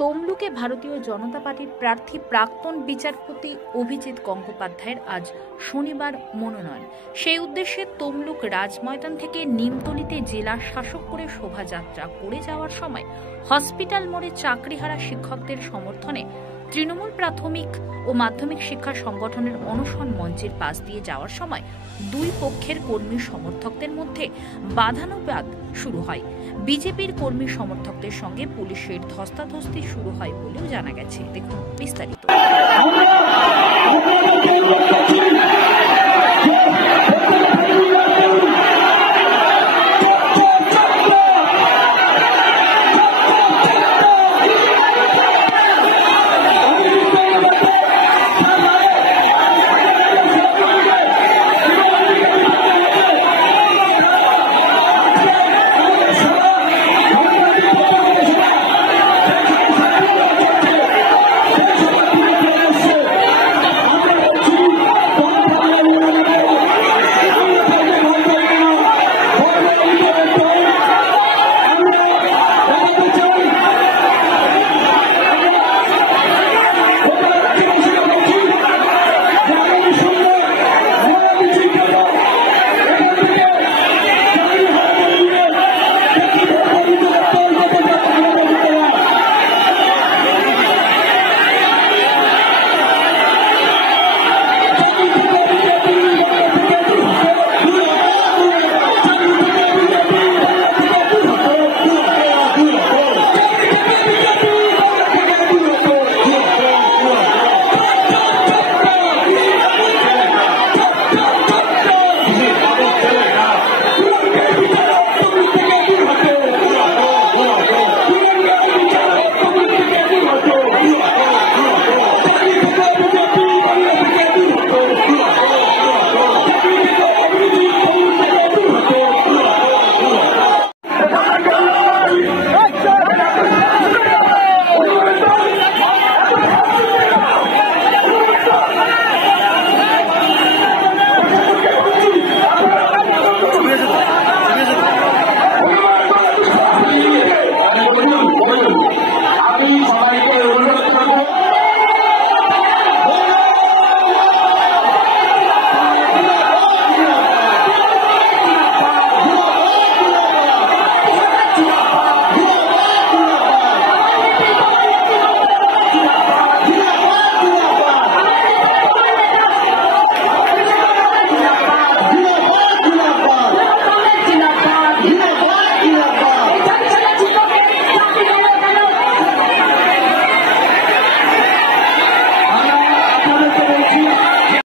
তমলুকে ভারতীয় জনতা পার্টির প্রার্থী প্রাক্তন বিচারপতি অভিজিৎ গঙ্গোপাধ্যায়ের আজ শনিবার মনোনয়ন। সেই উদ্দেশ্যে তমলুক রাজময়দান থেকে নিমতলিতে জেলা শাসক করে শোভাযাত্রা করে যাওয়ার সময় হসপিটাল মোড়ে চাকরিহারা শিক্ষকদের সমর্থনে তৃণমূল প্রাথমিক ও মাধ্যমিক শিক্ষা সংগঠনের অনশন মঞ্চের পাশ দিয়ে যাওয়ার সময় দুই পক্ষের কর্মী সমর্থকদের মধ্যে বাদানুবাদ শুরু হয়। বিজেপির কর্মী সমর্থকদের সঙ্গে পুলিশের ধস্তাধস্তি শুরু হয় বলেও জানা গেছে। দেখুন বিস্তারিত।